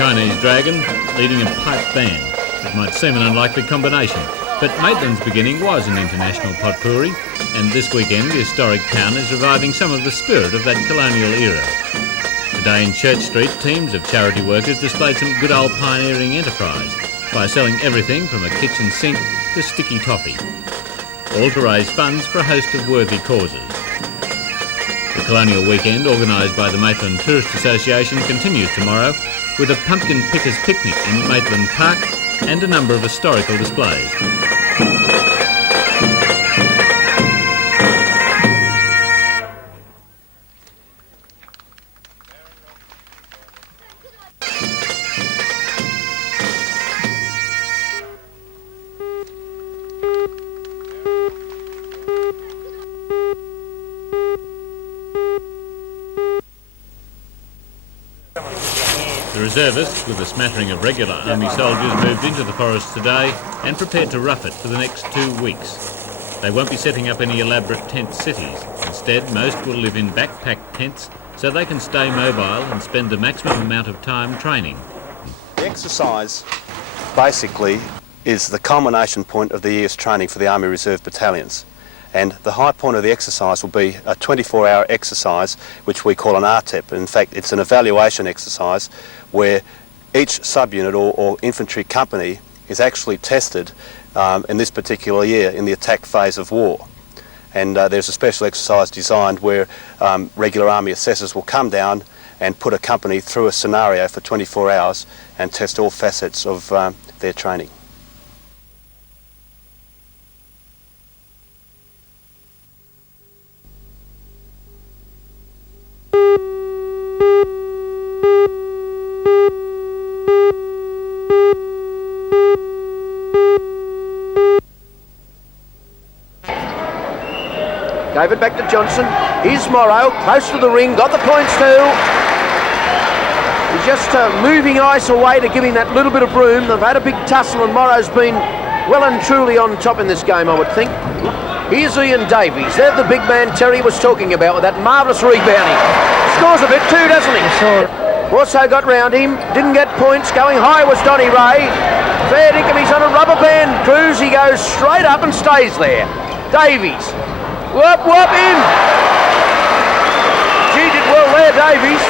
Chinese dragon leading a pipe band. It might seem an unlikely combination, but Maitland's beginning was an international potpourri, and this weekend the historic town is reviving some of the spirit of that colonial era. Today in Church Street, teams of charity workers displayed some good old pioneering enterprise by selling everything from a kitchen sink to sticky toffee, all to raise funds for a host of worthy causes. The Colonial Weekend, organised by the Maitland Tourist Association, continues tomorrow with a pumpkin pickers picnic in Maitland Park and a number of historical displays. The reservists, with a smattering of regular army soldiers, moved into the forest today and prepared to rough it for the next 2 weeks. They won't be setting up any elaborate tent cities. Instead, most will live in backpack tents so they can stay mobile and spend the maximum amount of time training. The exercise basically is the culmination point of the year's training for the Army Reserve battalions. And the high point of the exercise will be a 24-hour exercise, which we call an RTEP. In fact, it's an evaluation exercise where each subunit or infantry company is actually tested in this particular year in the attack phase of war. And there's a special exercise designed where regular Army assessors will come down and put a company through a scenario for 24 hours and test all facets of their training. Gave it back to Johnson. Here's Morrow, close to the ring, got the points too. He's just moving ice away to give him that little bit of room. They've had a big tussle and Morrow's been well and truly on top in this game, I would think. Here's Ian Davies. There's the big man Terry was talking about with that marvellous rebounding. Scores a bit too, doesn't he? Also got round him, didn't get points. Going high was Donny Ray. Fair dinkum, he's on a rubber band cruise. He goes straight up and stays there. Davies. Whoop, whoop, in! Gee, did well there, Davies.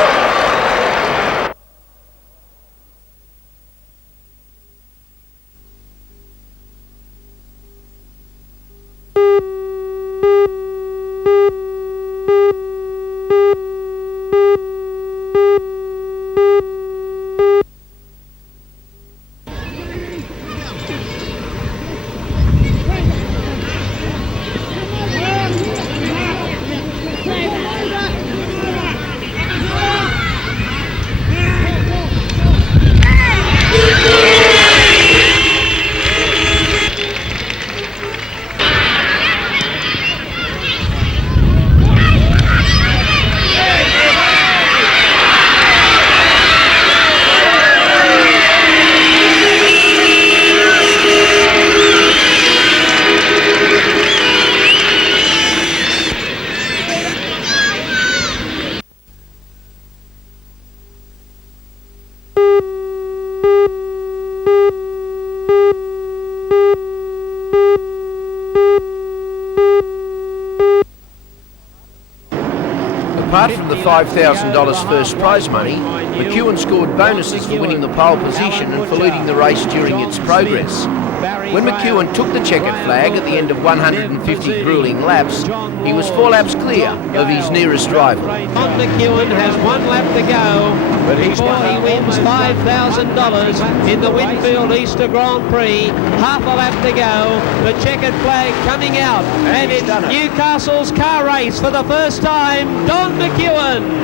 Apart from the $5,000 first prize money, McEwen scored bonuses for winning the pole position and for leading the race during its progress. When McEwen took the checkered flag at the end of 150 gruelling laps, he was 4 laps clear of his nearest rival. John McEwen has 1 lap to go before he wins $5,000 in the Winfield Easter Grand Prix. Half a lap to go. The checkered flag coming out, and it's Newcastle's car race for the first time. Don McEwen.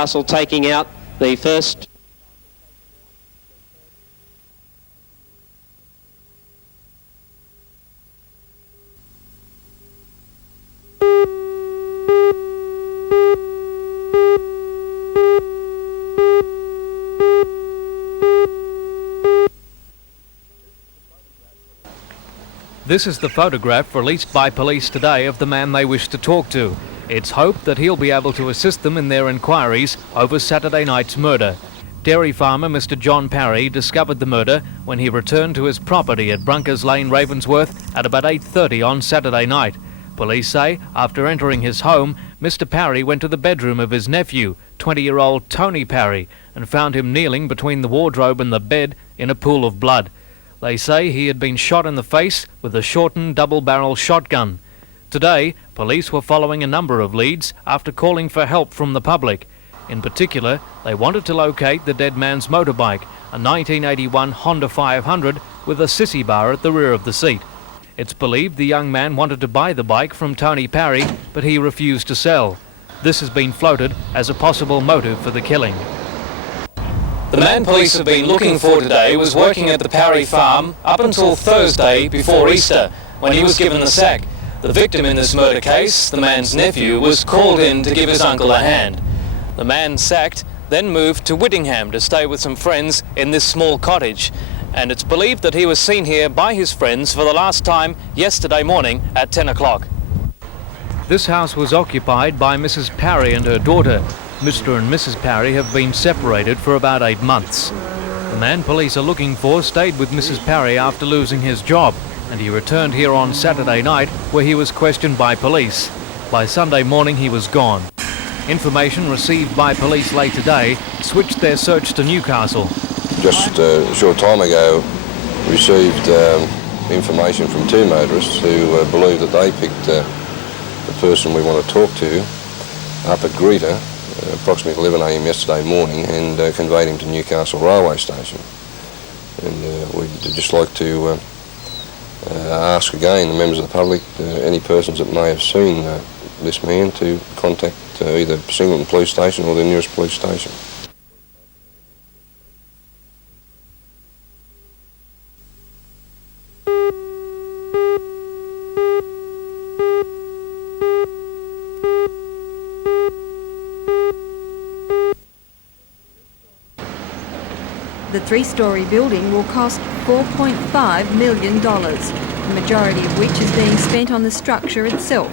Newcastle taking out the first. This is the photograph released by police today of the man they wish to talk to. It's hoped that he'll be able to assist them in their inquiries over Saturday night's murder. Dairy farmer Mr John Parry discovered the murder when he returned to his property at Brunkers Lane, Ravensworth at about 8:30 on Saturday night. Police say after entering his home, Mr Parry went to the bedroom of his nephew, 20-year-old Tony Parry, and found him kneeling between the wardrobe and the bed in a pool of blood. They say he had been shot in the face with a shortened double-barrel shotgun. Today, police were following a number of leads after calling for help from the public. In particular, they wanted to locate the dead man's motorbike, a 1981 Honda 500 with a sissy bar at the rear of the seat. It's believed the young man wanted to buy the bike from Tony Parry, but he refused to sell. This has been floated as a possible motive for the killing. The man police have been looking for today was working at the Parry farm up until Thursday before Easter, when he was given the sack. The victim in this murder case, the man's nephew, was called in to give his uncle a hand. The man sacked, then moved to Whittingham to stay with some friends in this small cottage, and it's believed that he was seen here by his friends for the last time yesterday morning at 10 o'clock. This house was occupied by Mrs Parry and her daughter. Mr and Mrs Parry have been separated for about 8 months. The man police are looking for stayed with Mrs Parry after losing his job, and he returned here on Saturday night where he was questioned by police. By Sunday morning he was gone. Information received by police late today switched their search to Newcastle. Just a short time ago received information from 2 motorists who believe that they picked the person we want to talk to up at Greta approximately 11 a.m. yesterday morning and conveyed him to Newcastle railway station. And we'd just like to ask again the members of the public, any persons that may have seen this man, to contact either Singleton Police Station or the nearest police station. The 3-storey building will cost $4.5 million, the majority of which is being spent on the structure itself.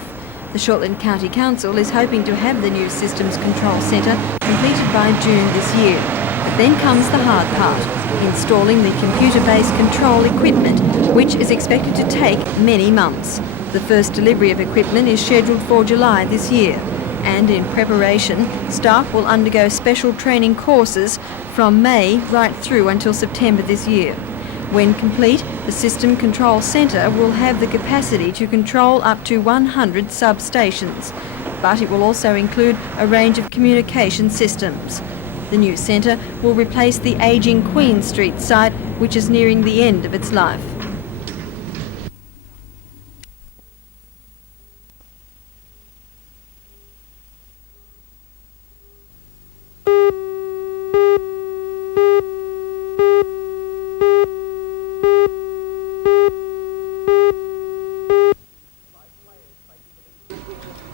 The Shortland County Council is hoping to have the new Systems Control Centre completed by June this year. But then comes the hard part, installing the computer-based control equipment, which is expected to take many months. The first delivery of equipment is scheduled for July this year. And in preparation, staff will undergo special training courses from May right through until September this year. When complete, the System Control Centre will have the capacity to control up to 100 substations, but it will also include a range of communication systems. The new centre will replace the ageing Queen Street site, which is nearing the end of its life.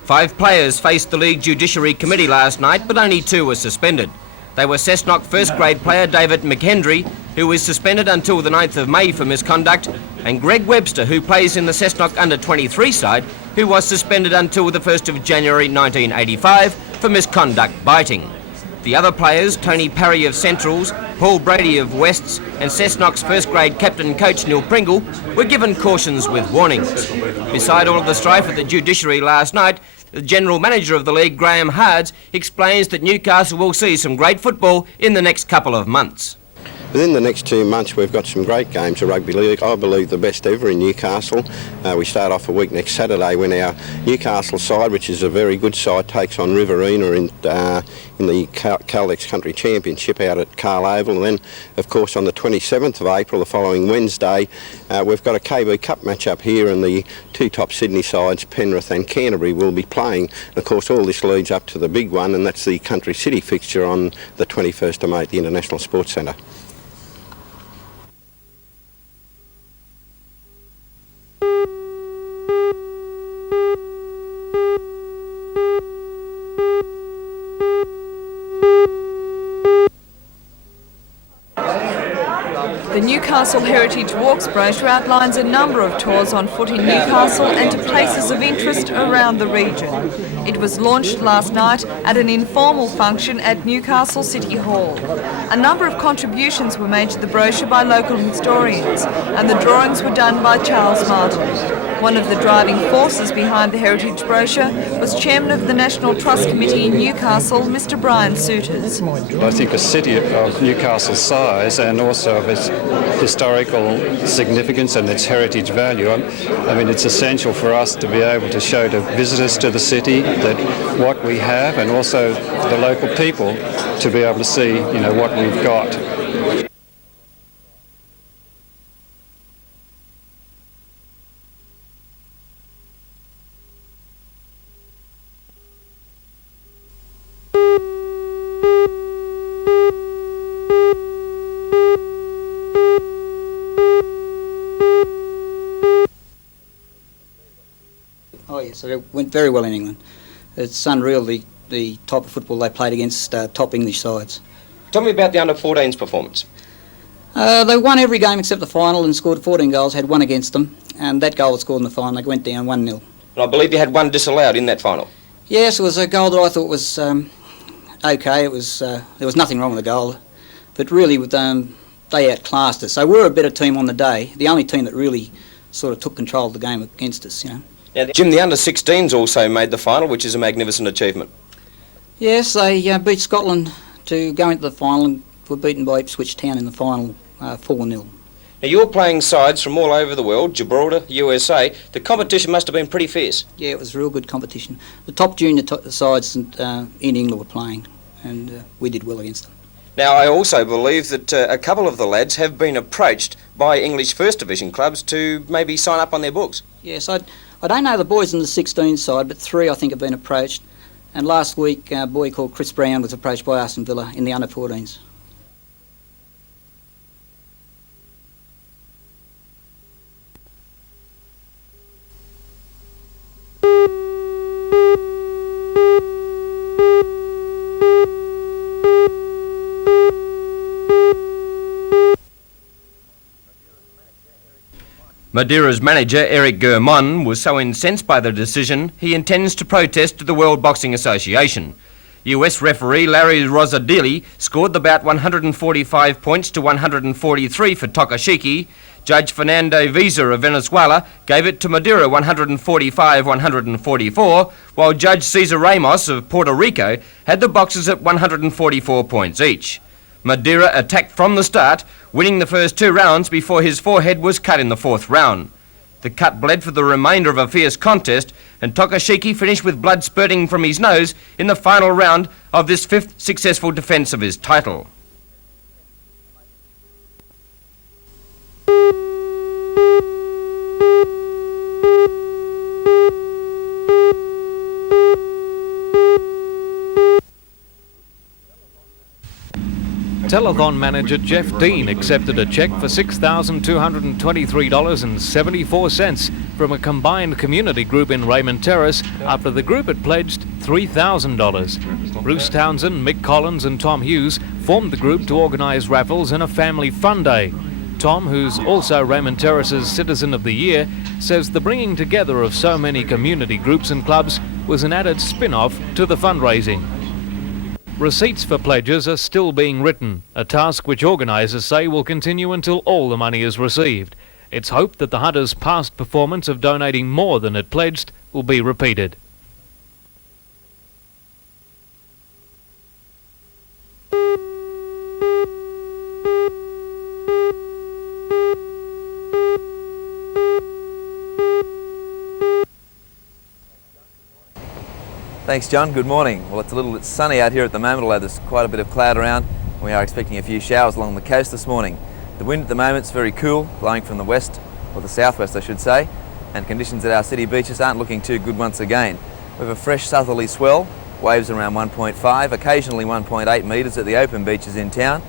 Five players faced the League Judiciary Committee last night, but only 2 were suspended. They were Cessnock first-grade player David McHenry, who was suspended until the 9th of May for misconduct, and Greg Webster, who plays in the Cessnock under-23 side, who was suspended until the 1st of January 1985 for misconduct biting. The other players, Tony Parry of Centrals, Paul Brady of Wests, and Cessnock's first-grade captain coach Neil Pringle, were given cautions with warnings. Beside all of the strife at the judiciary last night, the General Manager of the League, Graham Hards, explains that Newcastle will see some great football in the next couple of months. Within the next 2 months we've got some great games of rugby league. I believe the best ever in Newcastle. We start off a week next Saturday when our Newcastle side, which is a very good side, takes on Riverina in the Caldex Country Championship out at Carl Oval. And then, of course, on the 27th of April, the following Wednesday, we've got a KB Cup match up here, and the 2 top Sydney sides, Penrith and Canterbury, will be playing. And of course, all this leads up to the big one, and that's the Country City fixture on the 21st of May at the International Sports Centre. The Newcastle Heritage Walks brochure outlines a number of tours on foot in Newcastle and to places of interest around the region. It was launched last night at an informal function at Newcastle City Hall. A number of contributions were made to the brochure by local historians, and the drawings were done by Charles Martin. One of the driving forces behind the heritage brochure was Chairman of the National Trust Committee in Newcastle, Mr Brian Souters. I think a city of Newcastle's size and also of its historical significance and its heritage value, I mean, it's essential for us to be able to show to visitors to the city that what we have, and also the local people to be able to see, you know, what we've got. Oh yes, it went very well in England. It's unreal the type of football they played against top English sides. Tell me about the under-14s performance. They won every game except the final and scored 14 goals, had one against them, and that goal was scored in the final. They went down 1-0. And I believe you had one disallowed in that final. Yes, it was a goal that I thought was okay. It was there was nothing wrong with the goal, but really they outclassed us. They were a better team on the day, the only team that really sort of took control of the game against us, you know. Now, Jim, the under-16s also made the final, which is a magnificent achievement. Yes, they beat Scotland to go into the final and were beaten by Ipswich Town in the final 4-0. Now, you're playing sides from all over the world, Gibraltar, USA. The competition must have been pretty fierce. Yeah, it was real good competition. The top junior sides in England were playing, and we did well against them. Now, I also believe that a couple of the lads have been approached by English First Division clubs to maybe sign up on their books. Yes, I don't know the boys in the 16 side, but 3 I think have been approached. And last week, a boy called Chris Brown was approached by Aston Villa in the under-14s. Madeira's manager, Eric Gurmon, was so incensed by the decision, he intends to protest to the World Boxing Association. US referee Larry Rosadili scored the bout 145 points to 143 for Tokashiki. Judge Fernando Visa of Venezuela gave it to Madeira 145-144, while Judge Cesar Ramos of Puerto Rico had the boxers at 144 points each. Madeira attacked from the start, winning the first 2 rounds before his forehead was cut in the 4th round. The cut bled for the remainder of a fierce contest, and Tokashiki finished with blood spurting from his nose in the final round of this 5th successful defence of his title. Telethon manager Jeff Dean accepted a cheque for $6,223.74 from a combined community group in Raymond Terrace after the group had pledged $3,000. Bruce Townsend, Mick Collins and Tom Hughes formed the group to organise raffles and a family fun day. Tom, who's also Raymond Terrace's Citizen of the Year, says the bringing together of so many community groups and clubs was an added spin-off to the fundraising. Receipts for pledges are still being written, a task which organisers say will continue until all the money is received. It's hoped that the Hunters' past performance of donating more than it pledged will be repeated. Thanks, John. Good morning. Well, it's a little bit sunny out here at the moment, although there's quite a bit of cloud around. We are expecting a few showers along the coast this morning. The wind at the moment is very cool, blowing from the west, or the southwest I should say, and conditions at our city beaches aren't looking too good once again. We have a fresh southerly swell, waves around 1.5, occasionally 1.8 metres at the open beaches in town.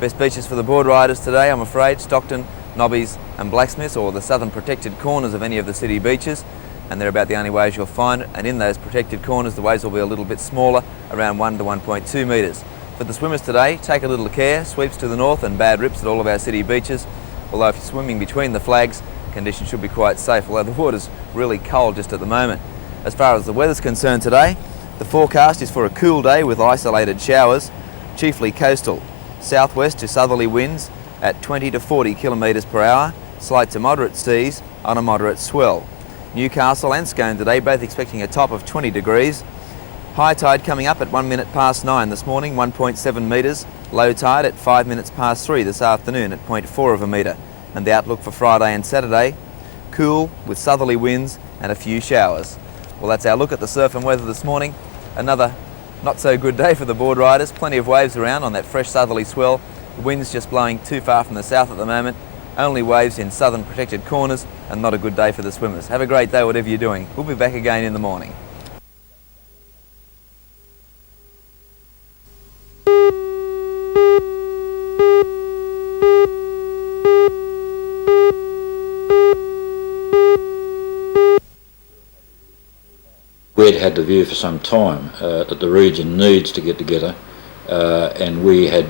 Best beaches for the board riders today, I'm afraid, Stockton, Nobbies and Blacksmiths, or the southern protected corners of any of the city beaches. And they're about the only waves you'll find, and in those protected corners the waves will be a little bit smaller, around 1 to 1.2 metres. For the swimmers today, take a little care, sweeps to the north and bad rips at all of our city beaches. although if you're swimming between the flags, conditions should be quite safe, although the water's really cold just at the moment. As far as the weather's concerned today, the forecast is for a cool day with isolated showers, chiefly coastal. Southwest to southerly winds at 20 to 40 kilometres per hour, slight to moderate seas on a moderate swell. Newcastle and Scone today both expecting a top of 20 degrees. High tide coming up at 9 this morning, 1.7 metres. Low tide at 3 this afternoon at 0.4 of a metre. And the outlook for Friday and Saturday, cool with southerly winds and a few showers. Well, that's our look at the surf and weather this morning. Another not so good day for the board riders. Plenty of waves around on that fresh southerly swell. The wind's just blowing too far from the south at the moment. Only waves in southern protected corners and not a good day for the swimmers. Have a great day whatever you're doing. We'll be back again in the morning. We'd had the view for some time that the region needs to get together, and we had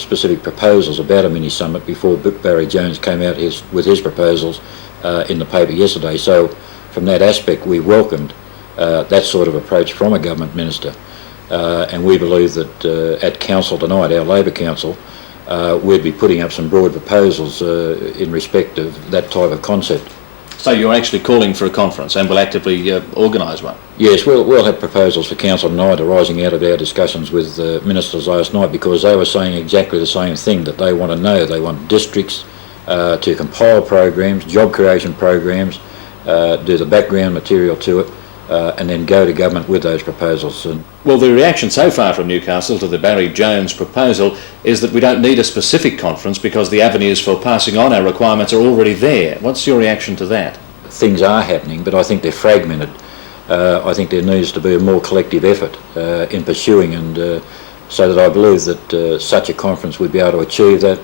specific proposals about a mini summit before Barry Jones came out with his proposals in the paper yesterday. So from that aspect we welcomed that sort of approach from a government minister, and we believe that at council tonight, our Labor Council, we'd be putting up some broad proposals in respect of that type of concept. So you're actually calling for a conference and will actively organise one? Yes, we'll have proposals for council tonight arising out of our discussions with ministers last night, because they were saying exactly the same thing, that they want to know. They want districts to compile programs, job creation programs, do the background material to it, and then go to government with those proposals. Well, the reaction so far from Newcastle to the Barry Jones proposal is that we don't need a specific conference because the avenues for passing on our requirements are already there. What's your reaction to that? Things are happening, but I think they're fragmented. I think there needs to be a more collective effort in pursuing, and so that I believe that such a conference would be able to achieve that.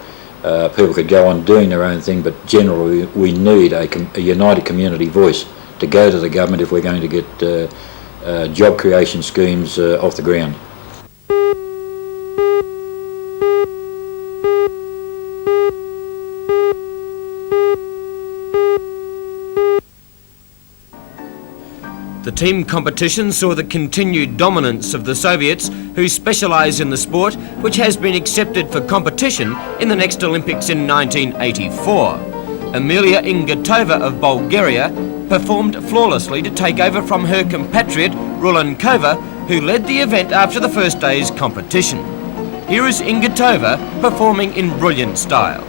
People could go on doing their own thing, but generally we need a united community voice to go to the government if we're going to get job creation schemes off the ground. The team competition saw the continued dominance of the Soviets, who specialise in the sport, which has been accepted for competition in the next Olympics in 1984. Amelia Ingatova of Bulgaria performed flawlessly to take over from her compatriot Rulenkova, who led the event after the first day's competition. Here is Ingatova performing in brilliant style.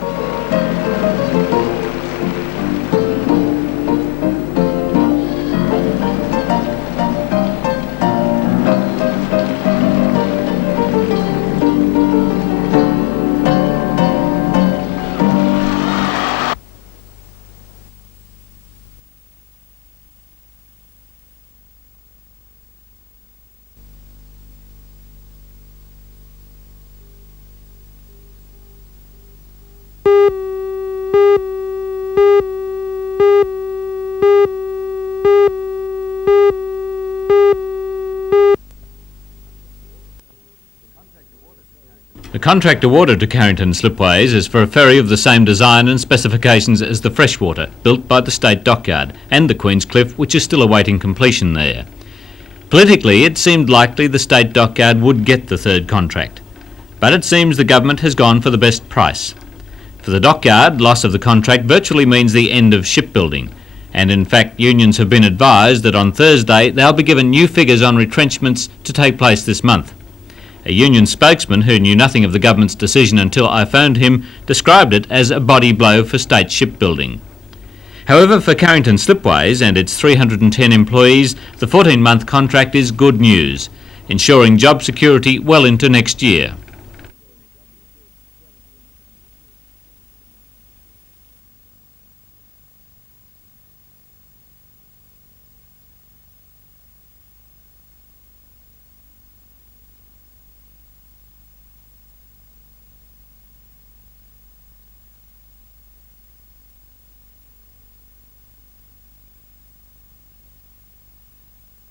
The contract awarded to Carrington Slipways is for a ferry of the same design and specifications as the Freshwater, built by the State Dockyard, and the Queenscliff, which is still awaiting completion there. Politically, it seemed likely the State Dockyard would get the third contract, but it seems the government has gone for the best price. For the Dockyard, loss of the contract virtually means the end of shipbuilding, and in fact unions have been advised that on Thursday they'll be given new figures on retrenchments to take place this month. A union spokesman who knew nothing of the government's decision until I phoned him described it as a body blow for state shipbuilding. However, for Carrington Slipways and its 310 employees, the 14-month contract is good news, ensuring job security well into next year.